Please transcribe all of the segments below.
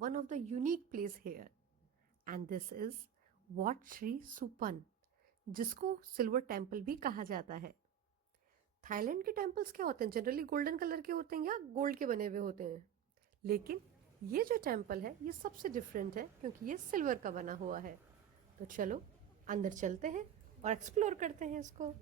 one of the unique place here, and this is Wat Sri Supan, जिसको silver temple भी कहा जाता है। थाईलैंड के टेम्पल्स क्या होते हैं, जनरली गोल्डन कलर के होते हैं या गोल्ड के बने हुए होते हैं, लेकिन ये जो टेम्पल है ये सबसे डिफरेंट है क्योंकि ये सिल्वर का बना हुआ है। तो चलो अंदर चलते हैं और एक्सप्लोर करते हैं इसको।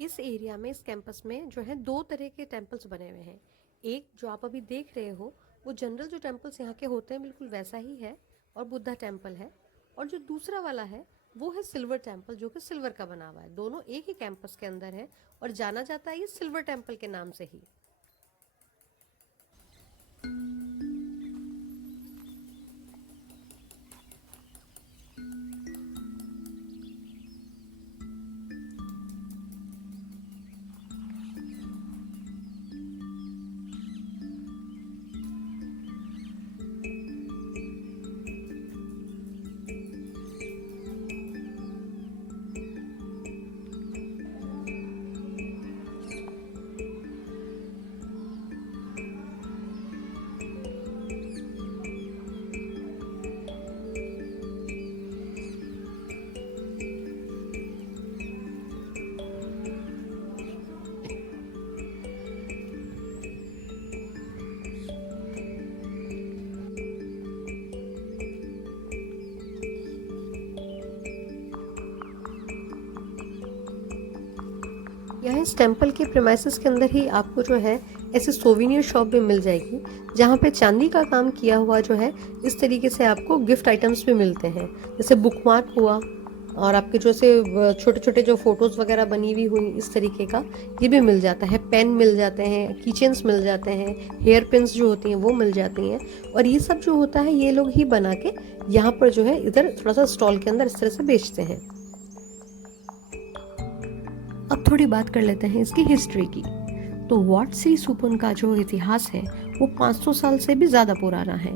इस एरिया में, इस कैंपस में जो है दो तरह के टेम्पल्स बने हुए हैं। एक जो आप अभी देख रहे हो वो जनरल जो टेम्पल्स यहाँ के होते हैं बिल्कुल वैसा ही है और बुद्धा टेम्पल है, और जो दूसरा वाला है वो है सिल्वर टेम्पल जो कि सिल्वर का बना हुआ है। दोनों एक ही कैंपस के अंदर है और जाना जाता है ये सिल्वर टेम्पल के नाम से ही। यहाँ इस टेम्पल के प्रेमाइसेस के अंदर ही आपको जो है ऐसे सोविनियर शॉप भी मिल जाएगी जहाँ पे चांदी का काम किया हुआ जो है इस तरीके से आपको गिफ्ट आइटम्स भी मिलते हैं, जैसे बुकमार्क हुआ और आपके जो से छोटे छोटे जो फोटोज़ वगैरह बनी हुई हुई इस तरीके का ये भी मिल जाता है। पेन मिल जाते हैं, कीचेन्स मिल जाते हैं, हेयर पिन्स जो होती हैं वो मिल जाती हैं, और ये सब जो होता है ये लोग ही बना के यहाँ पर जो है इधर थोड़ा सा स्टॉल के अंदर इस तरह से बेचते हैं। अब थोड़ी बात कर लेते हैं इसकी हिस्ट्री की। तो वाट श्री सुपुन का जो इतिहास है वो 500 साल से भी ज़्यादा पुराना है।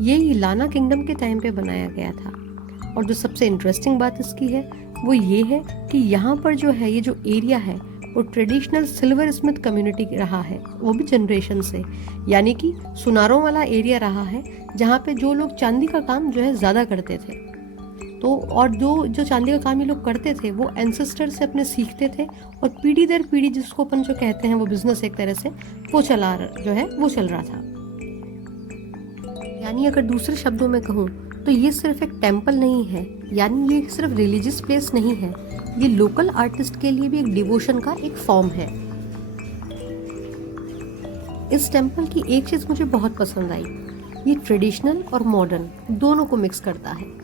ये इलाना किंगडम के टाइम पे बनाया गया था, और जो सबसे इंटरेस्टिंग बात इसकी है वो ये है कि यहाँ पर जो है ये जो एरिया है वो ट्रेडिशनल सिल्वर स्मिथ कम्युनिटी रहा है, वो भी जनरेशन से, यानी कि सुनारों वाला एरिया रहा है जहाँ पे जो लोग चांदी का काम जो है ज़्यादा करते थे। तो और जो जो चांदी का काम ये लोग करते थे वो एंसेस्टर से अपने सीखते थे, और पीढ़ी दर पीढ़ी जिसको अपन जो कहते हैं वो बिजनेस एक तरह से वो चल रहा था। यानी अगर दूसरे शब्दों में कहूँ तो ये सिर्फ एक टेम्पल नहीं है, यानी ये सिर्फ रिलीजियस प्लेस नहीं है, ये लोकल आर्टिस्ट के लिए भी एक डिवोशन का एक फॉर्म है। इस टेम्पल की एक चीज़ मुझे बहुत पसंद आई, ये ट्रेडिशनल और मॉडर्न दोनों को मिक्स करता है।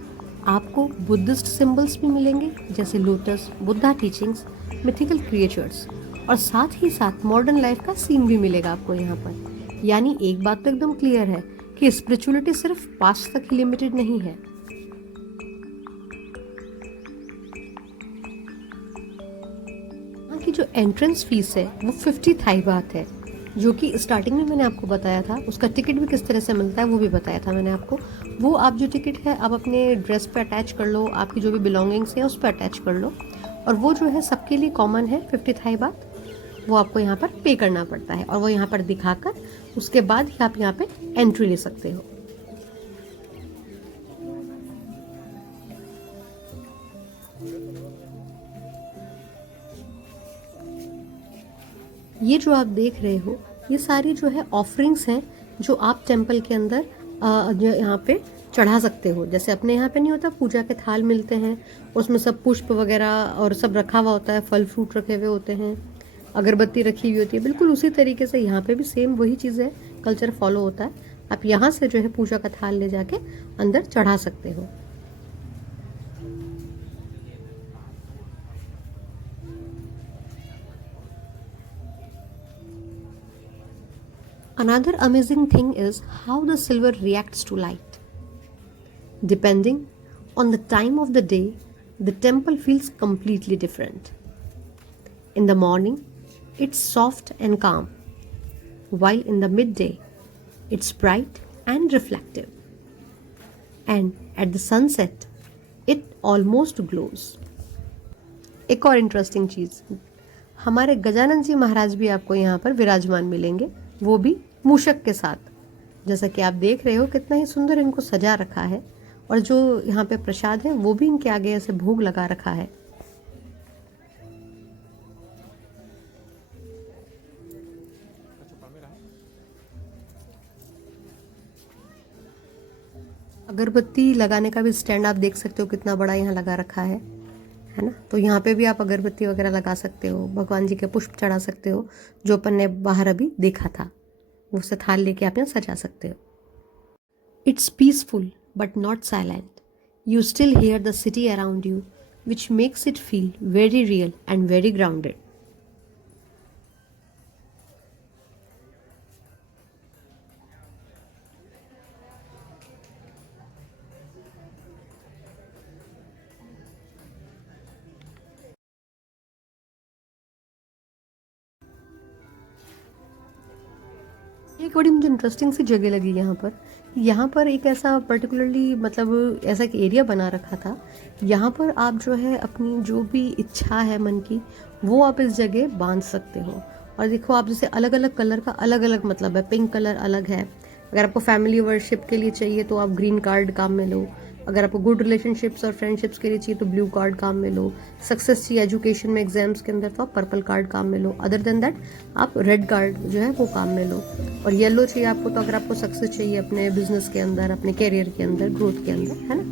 आपको बुद्धिस्ट सिंबल्स भी मिलेंगे जैसे lotus, Buddha teachings, mythical creatures, और साथ ही साथ मॉडर्न लाइफ का सीन भी मिलेगा आपको यहाँ पर। यानी एक बात तो एकदम क्लियर है कि स्पिरिचुअलिटी सिर्फ पास्ट तक ही लिमिटेड नहीं है। यहाँ की जो एंट्रेंस फीस है वो 50 थाई बात है, जो कि स्टार्टिंग में मैंने आपको बताया था। उसका टिकट भी किस तरह से मिलता है वो भी बताया था मैंने आपको। वो आप जो टिकट है आप अपने ड्रेस पे अटैच कर लो, आपकी जो भी बिलोंगिंग्स हैं उस पर अटैच कर लो, और वो जो है सबके लिए कॉमन है 50 थाई बात। वो आपको यहाँ पर पे करना पड़ता है और वो यहाँ पर दिखाकर उसके बाद ही आप यहाँ पे एंट्री ले सकते हो। ये जो आप देख रहे हो ये सारी जो है ऑफरिंग्स हैं जो आप टेम्पल के अंदर यहाँ पे चढ़ा सकते हो। जैसे अपने यहाँ पे नहीं होता, पूजा के थाल मिलते हैं, उसमें सब पुष्प वगैरह और सब रखा हुआ होता है, फल फ्रूट रखे हुए होते हैं, अगरबत्ती रखी हुई होती है, बिल्कुल उसी तरीके से यहाँ पे भी सेम वही चीज़ है, कल्चर फॉलो होता है। आप यहाँ से जो है पूजा का थाल ले जाके अंदर चढ़ा सकते हो। Another amazing thing is how the silver reacts to light. Depending on the time of the day, the temple feels completely different. In the morning, it's soft and calm, while in the midday, it's bright and reflective. And at the sunset, it almost glows. एक और interesting चीज़, हमारे गजानन जी महाराज भी आपको यहाँ पर विराजमान मिलेंगे, वो भी मूषक के साथ। जैसा कि आप देख रहे हो कितना ही सुंदर इनको सजा रखा है, और जो यहाँ पे प्रसाद है वो भी इनके आगे ऐसे भोग लगा रखा है। अगरबत्ती लगाने का भी स्टैंड आप देख सकते हो कितना बड़ा यहाँ लगा रखा है ना। तो यहाँ पे भी आप अगरबत्ती वगैरह लगा सकते हो, भगवान जी के पुष्प चढ़ा सकते हो, जो अपन ने बाहर अभी देखा था, वो से थाल लेके आप यहाँ सजा सकते हो। It's peaceful but not silent. You still here the city around you, which makes it feel very real and very grounded. एक बड़ी मुझे इंटरेस्टिंग सी जगह लगी यहाँ पर एक ऐसा पर्टिकुलरली मतलब ऐसा एक एरिया बना रखा था। यहाँ पर आप जो है अपनी जो भी इच्छा है मन की, वो आप इस जगह बांध सकते हो। और देखो आप जैसे अलग अलग कलर का अलग अलग मतलब है, पिंक कलर अलग है। अगर आपको फैमिली वर्शिप के लिए चाहिए तो आप ग्रीन कार्ड काम में लो। अगर आपको गुड रिलेशनशिप्स और फ्रेंडशिप्स के लिए चाहिए तो ब्लू कार्ड काम में लो। सक्सेस चाहिए एजुकेशन में एग्जाम्स के अंदर तो आप पर्पल कार्ड काम में लो। अदर देन दैट आप रेड कार्ड जो है वो काम में लो। और येलो चाहिए आपको तो अगर आपको सक्सेस चाहिए अपने बिजनेस के अंदर, अपने कैरियर के अंदर, ग्रोथ के अंदर, है ना,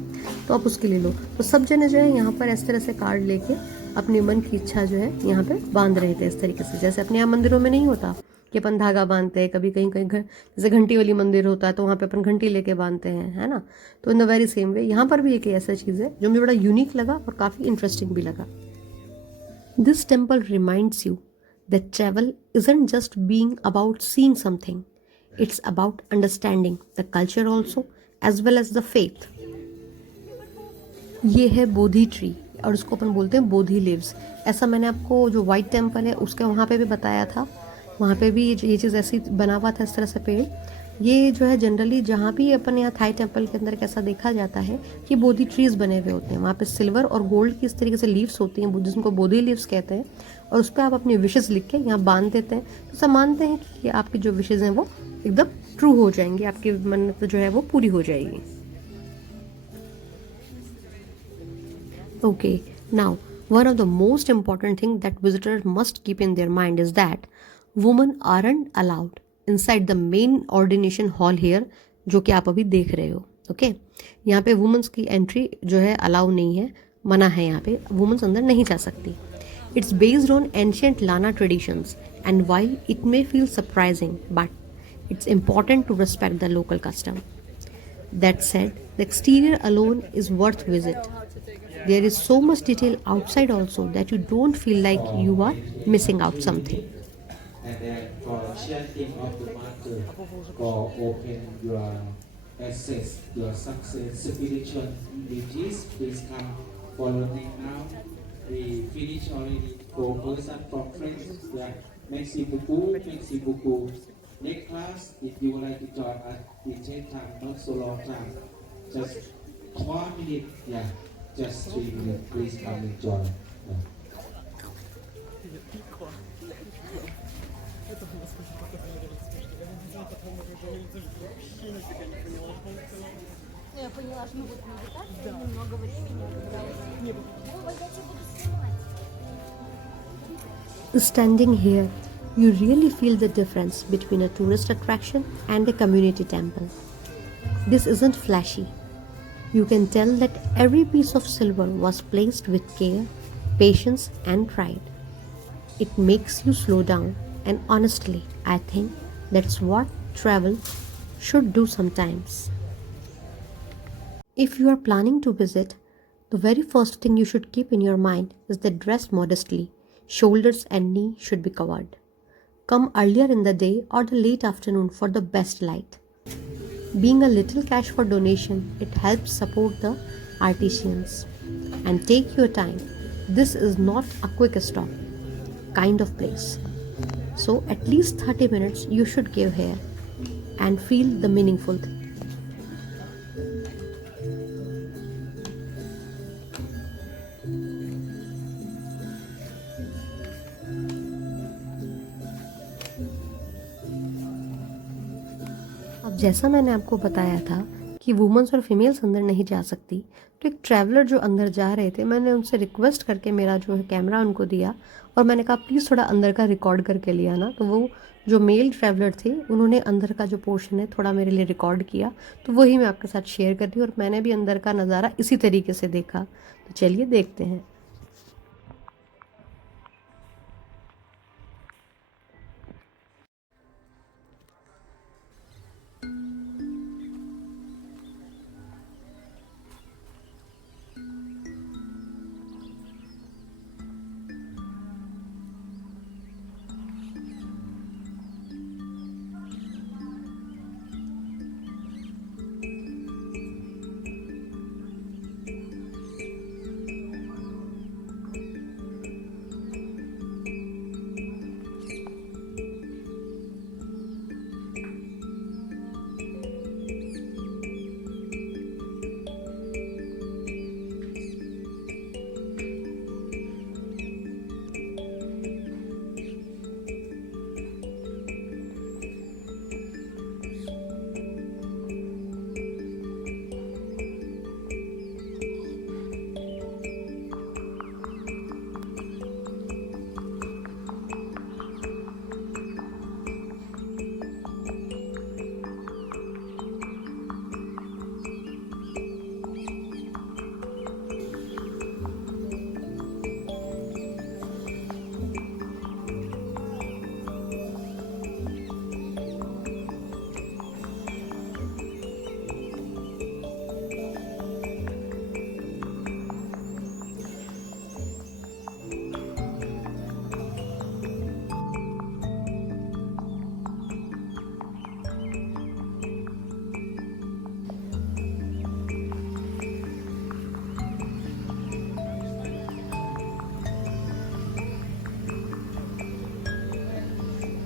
तो आप उसके लिए लो। तो सब जने जो है यहाँ पर इस तरह से कार्ड लेके अपनी मन की इच्छा जो है यहाँ पे बांध रहे थे इस तरीके से। जैसे अपने यहाँ मंदिरों में नहीं होता कि अपन धागा बांधते हैं, कभी कहीं कहीं जैसे घंटी वाली मंदिर होता है तो वहाँ पे अपन घंटी लेके बांधते हैं, है ना। तो in the very same way यहाँ पर भी एक ऐसा चीज़ है जो मुझे बड़ा यूनिक लगा और काफ़ी इंटरेस्टिंग भी लगा। This temple reminds you that travel isn't just being about seeing something, it's about understanding the culture also as well as the faith. ये है बोधि ट्री और उसको अपन बोलते हैं बोधि लिव्स। ऐसा मैंने आपको जो वाइट टेम्पल है उसके वहाँ पे भी बताया था, वहाँ पे भी ये चीज़ ऐसी बना हुआ था इस तरह से पेड़। ये जो है जनरली जहाँ भी अपन यहाँ थाई टेम्पल के अंदर कैसा देखा जाता है कि बोधि ट्रीज बने हुए होते हैं, वहाँ पे सिल्वर और गोल्ड की इस तरीके से लीव्स होती हैं जिनको बोधि लीव्स कहते हैं, और उस पर आप अपनी विशेज़ लिख के यहाँ बांध देते हैं। तो सब मानते हैं कि आपकी जो विशेज़ हैं वो एकदम ट्रू हो जाएंगी, आपकी मन्नत जो है वो पूरी हो जाएगी। Okay, now one of the most important things that visitors must keep in their mind is that women aren't allowed inside the main ordination hall here, जो कि आप अभी देख रहे हो। ओके, यहाँ पे वुमेन्स की एंट्री जो है अलाउ नहीं है, मना है, यहाँ पे वुमेन्स अंदर नहीं जा सकती। इट्स बेस्ड ऑन एंशियंट लाना traditions and while it may feel surprising but it's important to respect the local custom. That said, the exterior alone is worth visit. There is so much detail outside also that you don't feel like you are missing out something. And then for chanting of the mantra, for open your access, your success, spiritual abilities, please come follow me now. We finish already 4 person from France. Yeah. Merci beaucoup, merci beaucoup. Next class, if you would like to join us, it take time, not so long time. Just 1 minute, yeah. Just 3 minutes, please come and join. Yeah. Я поняла, что мы будем медитация, немного времени. Ну, вот я тебе буду снимать. Standing here, you really feel the difference between a tourist attraction and a community temple. This isn't flashy. You can tell that every piece of silver was placed with care, patience, and pride. It makes you slow down, and honestly, I think that's what travel should do sometimes. If you are planning to visit, the very first thing you should keep in your mind is that dress modestly. Shoulders and knee should be covered. Come earlier in the day or the late afternoon for the best light. Being a little cash for donation, it helps support the artisans. And take your time. This is not a quick stop kind of place. So at least 30 minutes you should give here and feel the meaningful thing. आप जैसा मैंने आपको बताया था कि women's और females अंदर नहीं जा सकती, तो एक ट्रैवलर जो अंदर जा रहे थे, मैंने उनसे रिक्वेस्ट करके मेरा जो है कैमरा उनको दिया और मैंने कहा प्लीज़ थोड़ा अंदर का रिकॉर्ड करके लिया ना। तो वो जो मेल ट्रैवलर थे उन्होंने अंदर का जो पोर्शन है थोड़ा मेरे लिए रिकॉर्ड किया, तो वही मैं आपके साथ शेयर कर रही हूँ और मैंने भी अंदर का नज़ारा इसी तरीके से देखा। तो चलिए देखते हैं।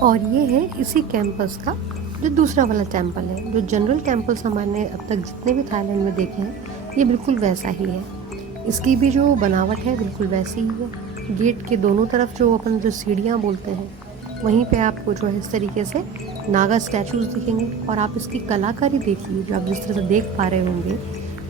और ये है इसी कैंपस का जो दूसरा वाला टेम्पल है। जो जनरल टेम्पल्स हमारे अब तक जितने भी थाईलैंड में देखे हैं, ये बिल्कुल वैसा ही है। इसकी भी जो बनावट है बिल्कुल वैसी ही है। गेट के दोनों तरफ जो अपन जो सीढ़ियाँ बोलते हैं, वहीं पे आपको जो है इस तरीके से नागा स्टैचूज़ दिखेंगे। और आप इसकी कलाकारी देखिए, जो आप जिस तरह से देख पा रहे होंगे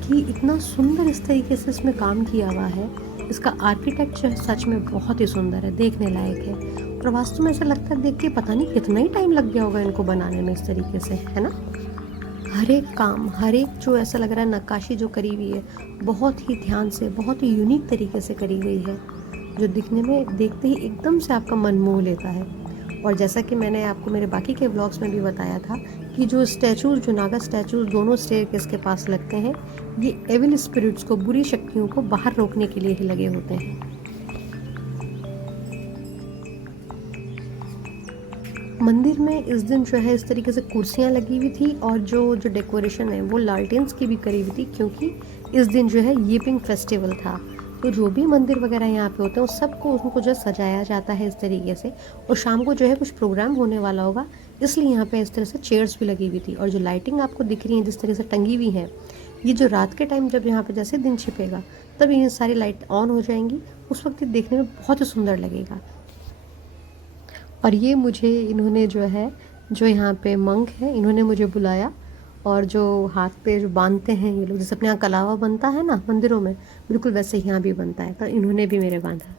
कि इतना सुंदर इस तरीके से इसमें काम किया हुआ है। इसका आर्किटेक्चर सच में बहुत ही सुंदर है, देखने लायक है। और वास्तव में ऐसा लगता है देख के पता नहीं कितना ही टाइम लग गया होगा इनको बनाने में इस तरीके से, है ना। हर एक काम, हर एक जो ऐसा लग रहा है नक्काशी जो करी हुई है, बहुत ही ध्यान से, बहुत ही यूनिक तरीके से करी हुई है, जो दिखने में देखते ही एकदम से आपका मन मोह लेता है। और जैसा कि मैंने आपको मेरे बाकी के व्लॉग्स में भी बताया था कि जो स्टैचूज़, जो नागा स्टैचूज़ दोनों स्टेयरकेस के पास लगते हैं, ये एविल स्पिरिट्स को, बुरी शक्तियों को बाहर रोकने के लिए ही लगे होते हैं। मंदिर में इस दिन जो है इस तरीके से कुर्सियाँ लगी हुई थी और जो जो डेकोरेशन है वो लालटेन्स की भी करी हुई थी, क्योंकि इस दिन जो है यीपिंग फेस्टिवल था। तो जो भी मंदिर वगैरह यहाँ पे होते हैं उस सबको उनको जो सजाया जाता है इस तरीके से। और शाम को जो है कुछ प्रोग्राम होने वाला होगा, इसलिए यहाँ पे इस तरह से चेयर्स भी लगी हुई थी। और जो लाइटिंग आपको दिख रही है जिस तरह से टंगी हुई है, ये जो रात के टाइम जब यहाँ पे जैसे दिन छिपेगा तब ये सारी लाइट ऑन हो जाएंगी, उस वक्त ये देखने में बहुत ही सुंदर लगेगा। और ये मुझे इन्होंने जो है, जो यहाँ पे मंक है, इन्होंने मुझे बुलाया और जो हाथ पे जो बांधते हैं ये लोग, जैसे अपने यहाँ कलावा बनता है ना मंदिरों में, बिल्कुल वैसे यहाँ भी बनता है, तो इन्होंने भी मेरे बांधा।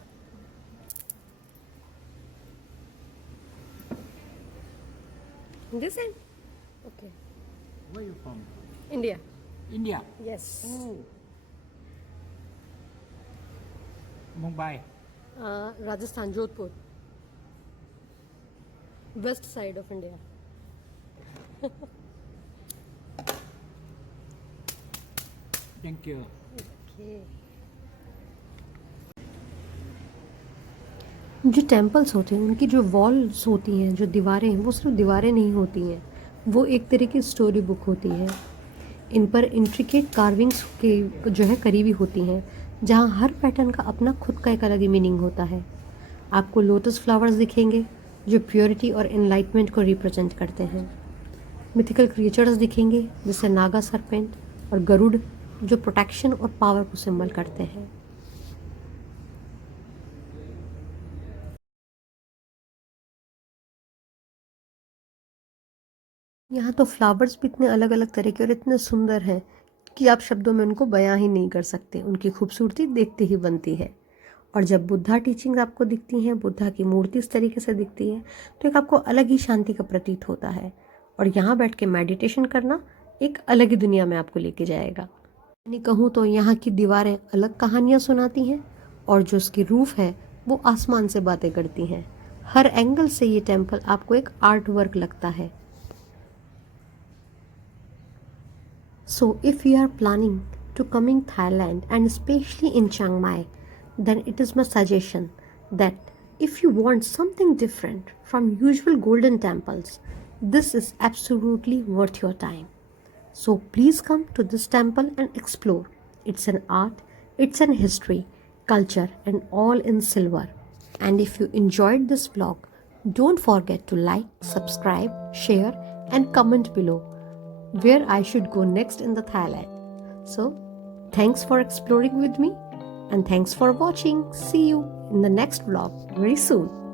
This end? Okay. Where are you from? India. India. Yes. Oh. Mumbai. Rajasthan, Jodhpur. West side of India. Thank you. Okay. जो टेम्पल्स होते हैं उनकी जो वॉल्स होती हैं, जो दीवारें हैं, वो सिर्फ दीवारें नहीं होती हैं, वो एक तरह की स्टोरी बुक होती है। इन पर इंट्रिकेट कार्विंग्स के जो है करी हुई होती हैं, जहाँ हर पैटर्न का अपना खुद का एक अलग ही मीनिंग होता है। आपको लोटस फ्लावर्स दिखेंगे जो प्योरिटी और एनलाइटमेंट को रिप्रेजेंट करते हैं। मिथिकल क्रिएचर्स दिखेंगे जैसे नागा सरपेंट और गरुड़, जो प्रोटेक्शन और पावर को सिंबल करते हैं। यहाँ तो फ्लावर्स भी इतने अलग अलग तरह के और इतने सुंदर हैं कि आप शब्दों में उनको बयां ही नहीं कर सकते। उनकी खूबसूरती देखते ही बनती है। और जब बुद्धा टीचिंग्स आपको दिखती हैं, बुद्धा की मूर्ति इस तरीके से दिखती है, तो एक आपको अलग ही शांति का प्रतीत होता है। और यहाँ बैठ के मेडिटेशन करना एक अलग ही दुनिया में आपको लेके जाएगा। यानी कहूँ तो यहाँ की दीवारें अलग कहानियाँ सुनाती हैं और जो उसकी रूफ है वो आसमान से बातें करती हैं। हर एंगल से ये टेम्पल आपको एक आर्ट वर्क लगता है। So if you are planning to coming Thailand and especially in Chiang Mai, then it is my suggestion that if you want something different from usual golden temples, this is absolutely worth your time. So please come to this temple and explore. It's an art, it's an history, culture and all in silver. And if you enjoyed this vlog, don't forget to like, subscribe, share and comment below where I should go next in the Thailand. So, thanks for exploring with me and thanks for watching. See you in the next vlog very soon.